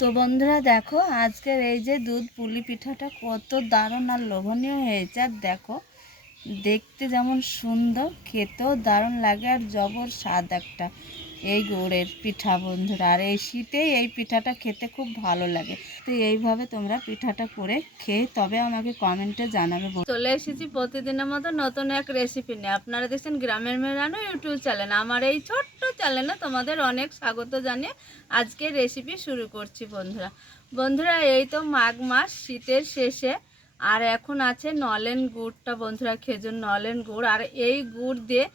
তো বন্ধুরা দেখো আজকের এই যে দুধ পুলি পিঠাটা কত দারুণ আর লোভনীয় হয়েছে। আর দেখো দেখতে যেমন সুন্দর, খেতেও দারুণ লাগে আর জবর স্বাদ একটা এই গুড়ের পিঠা বন্ধুরা। আর এই শীতেই এই পিঠাটা খেতে খুব ভালো লাগে। তো এইভাবে তোমরা পিঠাটা করে খেয়ে তবে আমাকে কমেন্টে জানাবে। চলে এসেছি প্রতিদিনের মতো নতুন এক রেসিপি নিয়ে। আপনারা দেখছেন গ্রামের মেয়ে রানু ইউটিউব চ্যানেল। আমার এই ছোট্ট চ্যানেলে তোমাদের অনেক স্বাগত জানিয়ে আজকে রেসিপি শুরু করছি বন্ধুরা এই তো মাঘ মাস, শীতের শেষে, আর এখন আছে নলেন গুড়টা বন্ধুরা, খেজুর নলেন গুড়। আর এই গুড় দিয়ে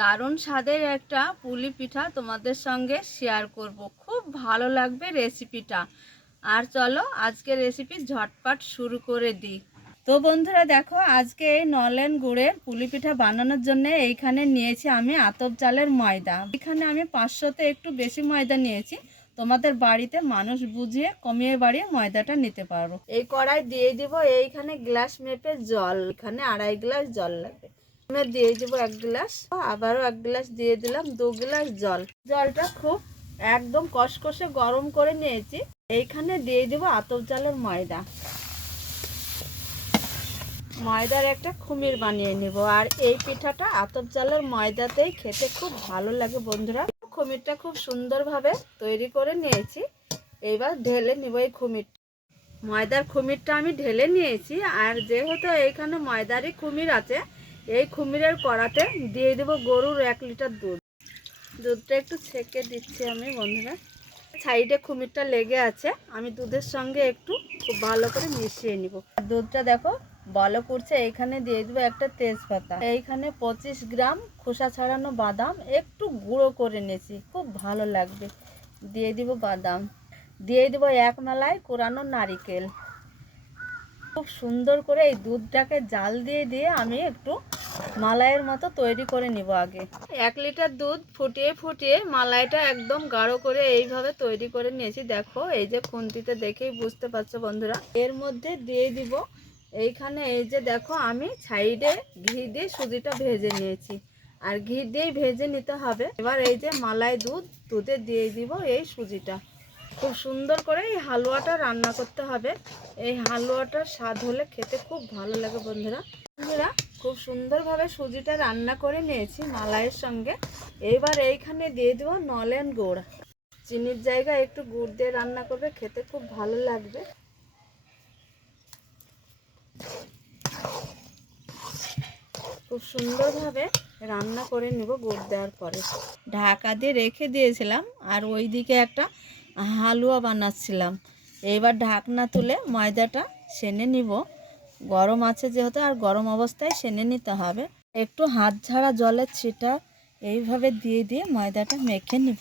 দারুণ স্বাদের একটা পুলি পিঠা তোমাদের সঙ্গে শেয়ার করব। খুব ভালো লাগবে রেসিপিটা। আর চলো আজকে রেসিপি ঝটপট শুরু করে দিই। তো বন্ধুরা দেখো আজকে এই নলেন গুড়ের পুলি পিঠা বানানোর জন্য এইখানে নিয়েছি আমি আতপ চালের ময়দা। এখানে আমি 500তে একটু বেশি ময়দা নিয়েছি। তোমাদের বাড়িতে মানুষ বুঝিয়ে কমিয়ে বাড়িয়ে ময়দাটা নিতে পারো। এই কড়াই দিয়ে দিব এইখানে গ্লাস মেপে জল, এখানে 2.5 গ্লাস জল লাগবে। দিয়ে দিব 1 গ্লাস, আবারও 1 গ্লাস দিয়ে দিলাম, 2 গ্লাস জল। জলটা খুব একদম কষকষে গরম করে নিয়েছি। এইখানে দিয়ে দিব আতপ চালের ময়দা। ময়দার একটা খুমির বানিয়ে নিব। আর এই পিঠাটা আতপ চালের ময়দাতেই খেতে খুব ভালো লাগে বন্ধুরা। খুমিরটা খুব সুন্দরভাবে তৈরি করে নিয়েছি। এইবার ঢেলে নিব এই খুমির। ময়দার খুমিরটা আমি ঢেলে নিয়েছি। আর যেহেতু এইখানে ময়দারই খুমির আছে, এই খুমিরের কড়াতে দিয়ে দেব গরুর 1 লিটার দুধ। দুধটা একটু ছেঁকে দিচ্ছি আমি বন্ধুরা। সাইডে খুমিরটা লেগে আছে, আমি দুধের সঙ্গে একটু খুব ভালো করে মিশিয়ে নিব। দুধটা দেখো বলক উঠছে। এইখানে দিয়ে দেবো একটা তেজপাতা। এইখানে 25 গ্রাম খোসা ছাড়ানো বাদাম একটু গুঁড়ো করে নিয়েছি, খুব ভালো লাগবে। দিয়ে দিব বাদাম। দিয়ে দিব 1 মালাই কোরানো নারিকেল। খুব সুন্দর করে এই দুধটাকে জাল দিয়ে দিয়ে আমি একটু মালাইয়ের মতো তৈরি করে নিব। আগে 1 লিটার দুধ ফুটিয়ে ফুটিয়ে মালাইটা একদম গাঢ় করে এইভাবে তৈরি করে নিয়েছি। দেখো এই যে খুন্তিতে দেখেই বুঝতে পারছো বন্ধুরা। এর মধ্যে দিয়ে দিব এইখানে এই যে দেখো আমি সাইডে ঘি দিয়ে সুজিটা ভেজে নিয়েছি। আর ঘি দিয়েই ভেজে নিতে হবে। এবার এই যে মালাই দুধে দিয়ে দিব এই সুজিটা। খুব সুন্দর করে এই হালুয়াটা রান্না করতে হবে। এই হালুয়াটার স্বাদ হলে খেতে খুব ভালো লাগে বন্ধুরা। খুব সুন্দরভাবে সুজিটা রান্না করে নিয়েছি মালাইয়ের সঙ্গে। এবার এইখানে দিয়ে দেবো নলেন গুড়। চিনির জায়গায় একটু গুড় দিয়ে রান্না করবে, খেতে খুব ভালো লাগবে। খুব সুন্দরভাবে রান্না করে নিব গুড় দেওয়ার পরে। ঢাকা দিয়ে রেখে দিয়েছিলাম আর ওইদিকে একটা হালুয়া বানাচ্ছিলাম। এবার ঢাকনা তুলে ময়দাটা সেনে নিব। গরম আছে যেহেতু, আর গরম অবস্থায় সেনে নিতে হবে। একটু হাত ঝাড়া জলের ছিটা এইভাবে দিয়ে দিয়ে ময়দাটা মেখে নিব।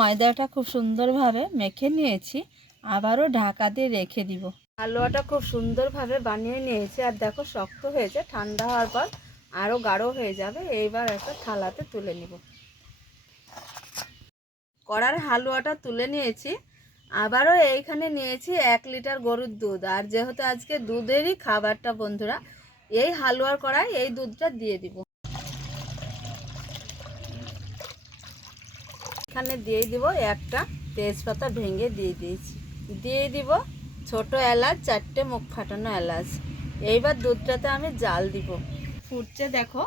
ময়দাটা খুব সুন্দরভাবে মেখে নিয়েছি, আবারও ঢাকা দিয়ে রেখে দিব। হালুয়াটা খুব সুন্দরভাবে বানিয়ে নিয়েছি। আর দেখো শক্ত হয়েছে, ঠান্ডা হওয়ার পর আরও গাঢ় হয়ে যাবে। এইবার একটা থালাতে তুলে নিব। কড়ার হালুয়াটা তুলে নিয়েছি। আবারও এইখানে নিয়েছি 1 লিটার গরুর দুধ। আর যেহেতু আজকে দুধেরই খাবারটা বন্ধুরা, এই হালুয়ার কড়াই এই দুধটা দিয়ে দিব। এখানে দিয়ে দিব একটা তেজপাতা ভেঙে দিয়ে দিয়েছি। দিয়ে দিব ছোট এলাচ 4টে, মুখ ফাটানো এলাচ। এইবার দুধটাতে আমি জাল দিব। ফুটছে দেখো।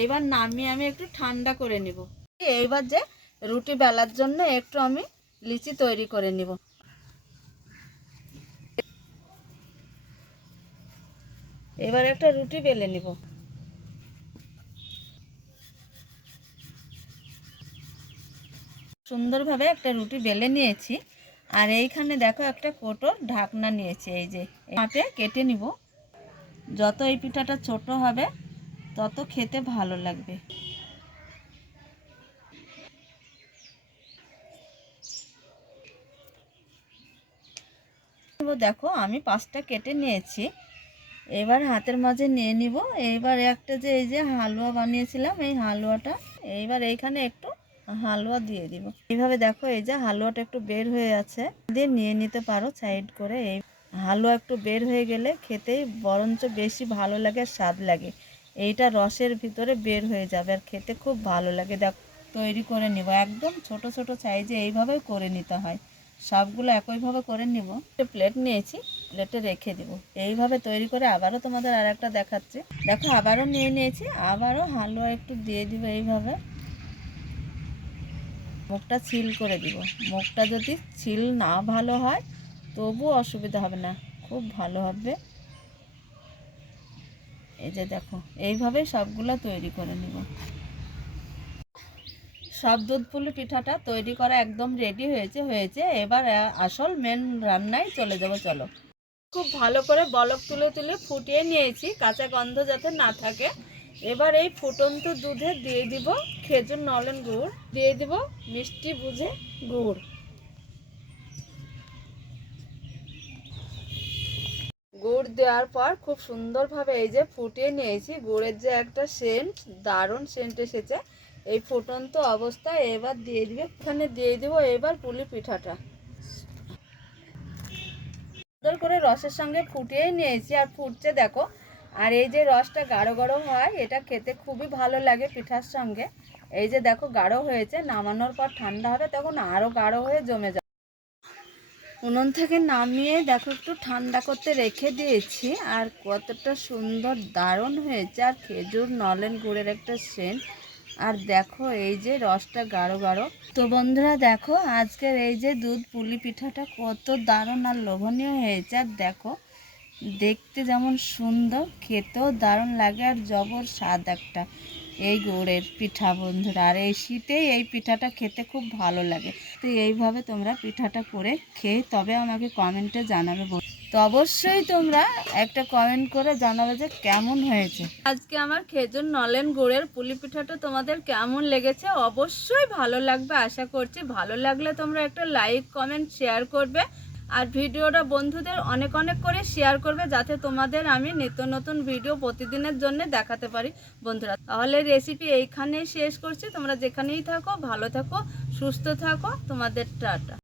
এইবার নামিয়ে আমি একটু ঠান্ডা করে নিব। এইবার যে রুটি বেলার জন্য একটু আমি লিচি তৈরি করে নিব। এবার একটা রুটি বেলে নিব। সুন্দরভাবে একটা রুটি বেলে নিয়েছি। আর এইখানে দেখো একটা কোটোর ঢাকনা নিয়েছি। এই যে হাতে কেটে নিব। যত এই পিঠাটা ছোট হবে তত খেতে ভালো লাগবে। দেখো আমি 5টা কেটে নিয়েছি। এবার হাতের মাঝে নিয়ে নিব। এইবার একটা যে এই যে হালুয়া বানিয়েছিলাম এই হালুয়াটা এইবার এইখানে একটু হালুয়া দিয়ে দিব। এইভাবে দেখো এই যে হালুয়াটা একটু বের হয়ে আছে, দিয়ে নিয়ে নিতে পারো সাইড করে। এই হালুয়া একটু বের হয়ে গেলে খেতেই বরঞ্চ বেশি ভালো লাগে, স্বাদ লাগে। এইটা রসের ভিতরে বের হয়ে যাবে আর খেতে খুব ভালো লাগে। দেখো তৈরি করে নিব। একদম ছোট ছোট সাইজে এইভাবে করে নিতে হয়। সবগুলো একইভাবে করে নিব। একটা প্লেট নিয়েছি, প্লেটে রেখে দিব। এইভাবে তৈরি করে আবারও তোমাদের আর একটা দেখাচ্ছি। দেখো আবারও নিয়ে নিয়েছি, আবারও হালুয়া একটু দিয়ে দিব। এইভাবে মুখটা সিল করে দিব। মুখটা যদি সিল না ভালো হয় তবুও অসুবিধা হবে না, খুব ভালো হবে। এই যে দেখো এইভাবে সবগুলো তৈরি করে নিব। সব দুধ পুলি পিঠাটা তৈরি করা একদম রেডি হয়েছে। এবার আসল মেন রান্নায় চলে যাব, চলো। খুব ভালো করে বলক তুলে তুলে ফুটিয়ে নিয়েছি, কাঁচা গন্ধ যাতে না থাকে। এবার এই ফুটন্ত দুধে দিয়ে দিব খেজুর নলেন গুড়, দিয়ে দিব মিষ্টি বুঝে গুড়। গুড় দেওয়ার পর খুব সুন্দরভাবে এই যে ফুটিয়ে নিয়েছি। গুড়ের যে একটা সেন্ট, দারুণ সেন্ট এসেছে। এই ফুটন্ত অবস্থায় এবার দিয়ে দিবে, এখানে দিয়ে দিব এবার পুলি পিঠাটা। সুন্দর করে রসের সঙ্গে ফুটিয়ে নিয়েছি, আর ফুটছে দেখো। আর এই যে রসটা গাঢ় গাঢ় হয়, এটা খেতে খুবই ভালো লাগে পিঠার সঙ্গে। এই যে দেখো গাঢ় হয়েছে, নামানোর পর ঠান্ডা হবে, তখন আরও গাঢ় হয়ে জমে যাবে। উনুন থেকে নামিয়ে দেখো একটু ঠান্ডা করতে রেখে দিয়েছি। আর কতটা সুন্দর দারুণ হয়েছে, আর খেজুর নলেন গুড়ের একটা সেন্ট। আর দেখো এই যে রসটা গাঢ় গাঢ়। তো বন্ধুরা দেখো আজকের এই যে দুধ পুলি পিঠাটা কত দারুণ আর লোভনীয় হয়েছে। আর দেখো দেখতে যেমন সুন্দর, খেতেও দারুণ লাগে, আর জবর স্বাদ একটা এই গুড়ের পিঠা বন্ধুরা। আর এই শীতেই এই পিঠাটা খেতে খুব ভালো লাগে। তো এইভাবে তোমরা পিঠাটা করে খেয়ে তবে আমাকে কমেন্টে জানাবে। তো অবশ্যই তোমরা একটা কমেন্ট করে জানাবে যে কেমন হয়েছে। আজকে আমার খেজুর নলেন গুড়ের পুলি পিঠাটা তোমাদের কেমন লেগেছে অবশ্যই ভালো লাগবে আশা করছি। ভালো লাগলে তোমরা একটা লাইক কমেন্ট শেয়ার করবে, আর ভিডিওটা বন্ধুদের অনেক অনেক করে শেয়ার করবে, যাতে তোমাদের আমি নিত্য নতুন ভিডিও প্রতিদিনের জন্য দেখাতে পারি বন্ধুরা। তাহলে রেসিপি এইখানেই শেষ করছি। তোমরা যেখানেই থাকো ভালো থাকো, সুস্থ থাকো, তোমাদের টাটা।